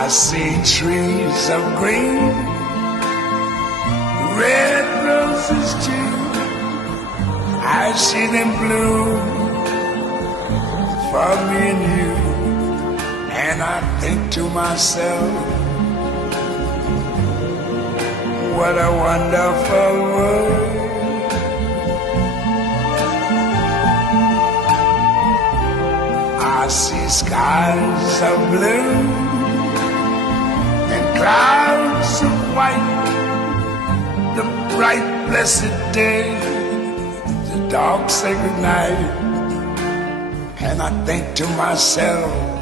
I see trees of green, red roses too. I see them bloom for me and you. And I think to myself, what a wonderful world. I see skies of blue and clouds of white, the bright blessed day, the dark sacred night. And I think to myself,